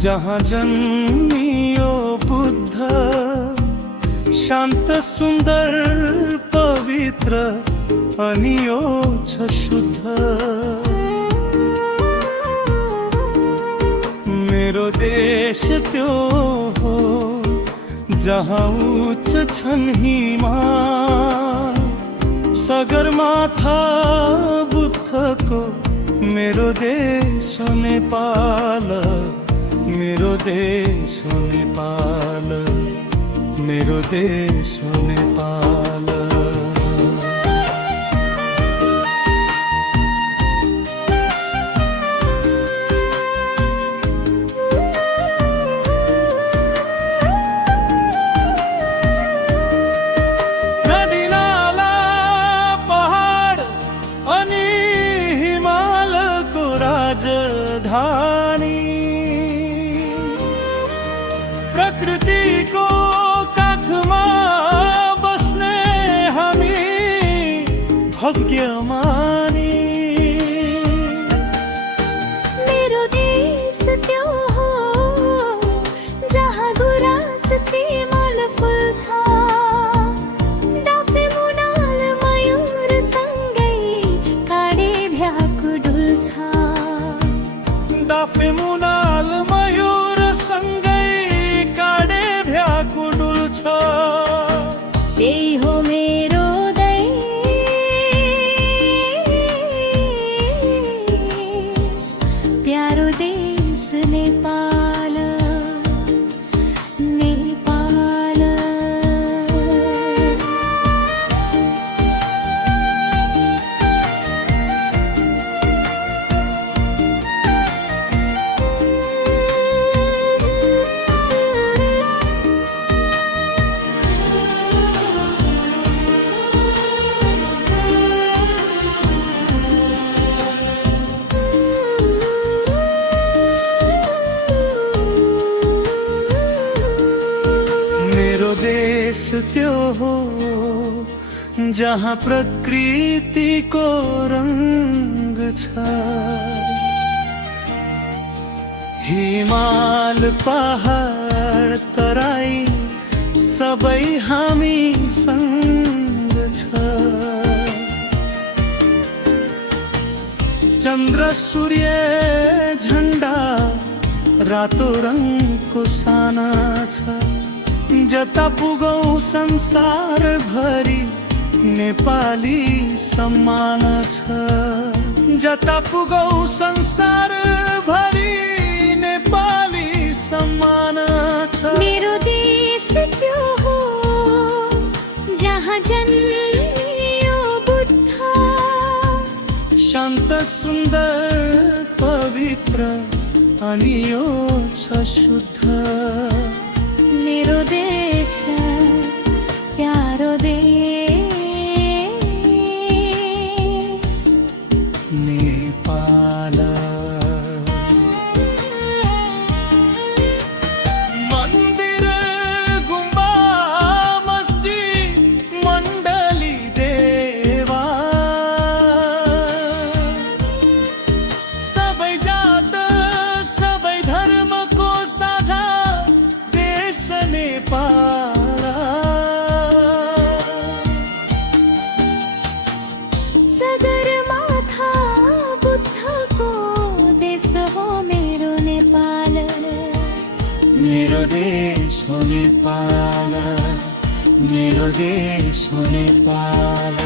जहाँ जन्मियो बुद्ध, शान्त सुन्दर पवित्र अनि यो छ शुद्ध। मेरो देश त्यो हो जहाँ उच्च छन् हिमाल, सगरमाथा बुद्धको मेरो देश हो नेपाल, मेरो देश हो नेपाल, मेरो देश हो नेपाल। नदी नाला पहाड अनि हिमालको राजधानी, प्रकृतिको काखमा बस्ने हामी भाग्यमानी। मेरो देश त्यो हो जहाँ गुराँस चिमल फुल्छ, डाफे मुनाल मयूर सँगै काँडे भ्याकु डुल्छ। डाफे मुनाल मयूर सँगै काँडे भ्याकु डुल्छ। त्यही हो मेरो देश, प्यारो देश नेपाल, नेपाल। मेरो देश त्यो हो जहाँ प्रकृतिको रंग छ, हिमाल पहाड तराई सबै हामी सँग छ। चन्द्र सूर्य झण्डा रातो रङको साना छ, जता पुगौं संसार भरि नेपाली सम्मान छ, जता पुगौं संसार भरि नेपाली सम्मान छ। मेरो देश त्यो हो जहाँ जन्मियो बुद्ध, शान्त सुन्दर पवित्र अनि यो छ शुद्ध। मेरो देश प्यारो देश नेपाल। मन्दिर गुम्बा मस्जिद मण्डली देवा, सबै जात सबै धर्मको साझा देश नेपाल। सगरमाथा बुद्धको देश हो मेरो नेपाल, मेरो देश हो नेपाल, मेरो देश हो नेपाल।